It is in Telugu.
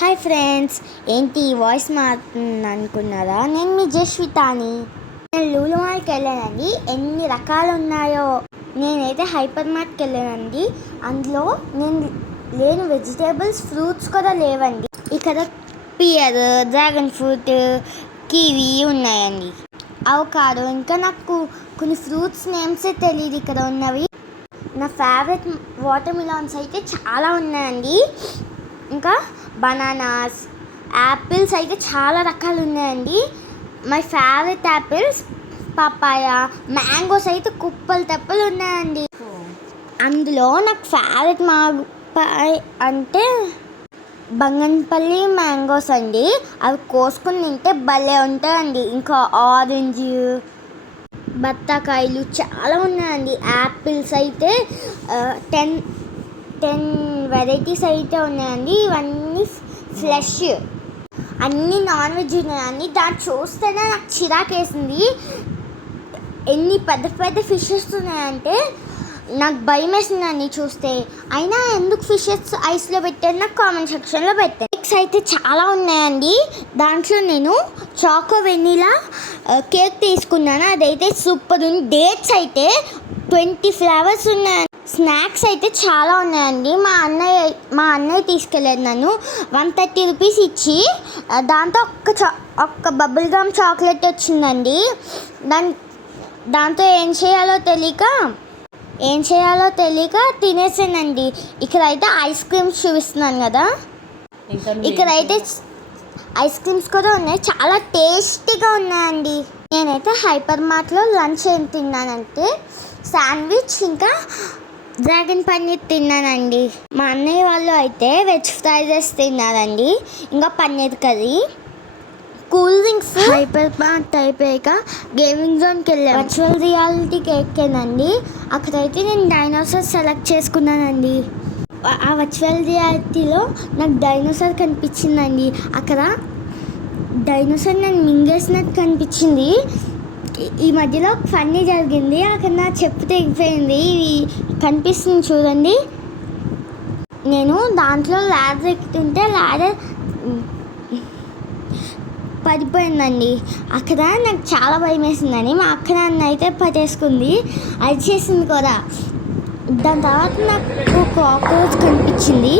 హాయ్ ఫ్రెండ్స్, ఏంటి వాయిస్ మారుతుంది అనుకున్నారా? నేను మీ జస్వితాని. నేను లూలు మార్ట్కి వెళ్ళానండి. ఎన్ని రకాలు ఉన్నాయో. నేనైతే హైపర్ మార్ట్కి వెళ్ళానండి. అందులో నేను లేని వెజిటేబుల్స్, ఫ్రూట్స్ కూడా లేవండి. ఇక్కడ పియర్, డ్రాగన్ ఫ్రూట్, కివి ఉన్నాయండి, అవకాడో. ఇంకా నాకు కొన్ని ఫ్రూట్స్ నేమ్సే తెలియదు ఇక్కడ ఉన్నవి. నా ఫేవరెట్ వాటర్ మిలాన్స్ అయితే చాలా ఉన్నాయండి. ఇంకా బనానాస్, యాపిల్స్ అయితే చాలా రకాలు ఉన్నాయండి. My favourite apples papaya, mangoes అయితే కుప్పలు తెప్పలు ఉన్నాయండి. అందులో నాకు ఫేవరెట్ మామిడికాయ అంటే బంగన్పల్లి మ్యాంగోస్ అండి. అవి కోసుకుని తింటే భలే ఉంటాయండి. ఇంకా ఆరెంజ్, బత్తాకాయలు చాలా ఉన్నాయండి. యాపిల్స్ అయితే 10 వెరైటీస్ అయితే ఉన్నాయండి. ఇవన్నీ ఫ్లెష్, అన్నీ నాన్ వెజ్ ఉన్నాయండి. దాన్ని చూస్తేనే నాకు చిరాకేసింది. ఎన్ని పెద్ద పెద్ద ఫిషెస్ ఉన్నాయంటే నాకు భయం వేసిందండి చూస్తే. అయినా ఎందుకు ఫిషెస్ ఐస్లో పెట్టాను నాకు కామెంట్ సెక్షన్లో పెట్టాను. కేక్స్ అయితే చాలా ఉన్నాయండి. దాంట్లో నేను చాకో వెనీలా కేక్ తీసుకున్నాను. అదైతే సూపర్ ఉంది. డేట్స్ అయితే 20 ఫ్లేవర్స్ ఉన్నాయి. స్నాక్స్ అయితే చాలా ఉన్నాయండి. మా అన్నయ్య తీసుకెళ్ళాడు నన్ను 130 రూపీస్ ఇచ్చి. దాంతో ఒక్క బబుల్ గమ్ చాక్లెట్ వచ్చిందండి. దాంతో ఏం చేయాలో తెలియక తినేసానండి. ఇక్కడైతే ఐస్ క్రీమ్స్ చూపిస్తున్నాను కదా, ఇక్కడైతే ఐస్ క్రీమ్స్ కూడా ఉన్నాయి. చాలా టేస్టీగా ఉన్నాయండి. నేనైతే హైపర్ మార్ట్లో లంచ్ ఏం తిన్నానంటే శాండ్విచ్, ఇంకా డ్రాగన్ పన్నీర్ తిన్నానండి. మా అన్నయ్య వాళ్ళు అయితే వెజ్ ఫ్రైడ్ రైస్ తిన్నారండి, ఇంకా paneer curry. Cool drinks hyper mart అయిపోయాక గేమింగ్ జోన్కి వెళ్ళాను. వర్చువల్ రియాలిటీకి ఎక్కానండి. అక్కడైతే నేను డైనోసార్ సెలెక్ట్ చేసుకున్నానండి. ఆ వర్చువల్ రియాలిటీలో నాకు డైనోసార్ కనిపించిందండి. అక్కడ డైనోసార్ నేను మింగేసినట్టు కనిపించింది. ఈ మధ్యలో ఫన్నీ జరిగింది. అక్కడ నా చెప్పు తెగిపోయింది. కనిపిస్తుంది చూడండి. నేను దాంట్లో ల్యాడర్ ఎక్కుతుంటే ల్యాడర్ పడిపోయిందండి. అక్కడ నాకు చాలా భయం వేసిందని మా అక్క నన్ను అయితే పట్టేసుకుంది, అది చేసింది కూడా. దాని తర్వాత నాకు కాక్రోచ్ కనిపించింది.